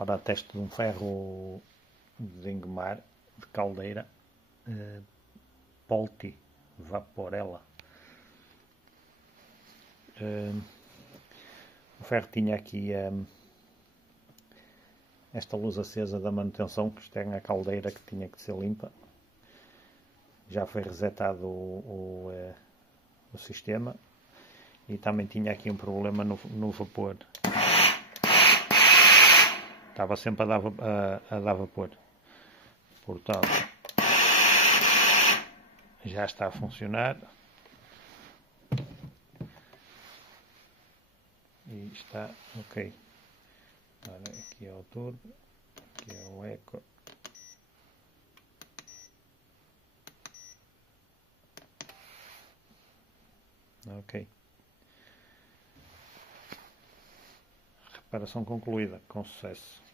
Ora, teste de um ferro de engomar de caldeira Polti Vaporella. O ferro tinha aqui esta luz acesa da manutenção, que isto é a caldeira que tinha que ser limpa. Já foi resetado o sistema, e também tinha aqui um problema no vapor. Estava sempre a dar vapor. Portanto, já está a funcionar. E está ok. Ora, aqui é o turbo, aqui é o eco. Ok. Reparação concluída, com sucesso.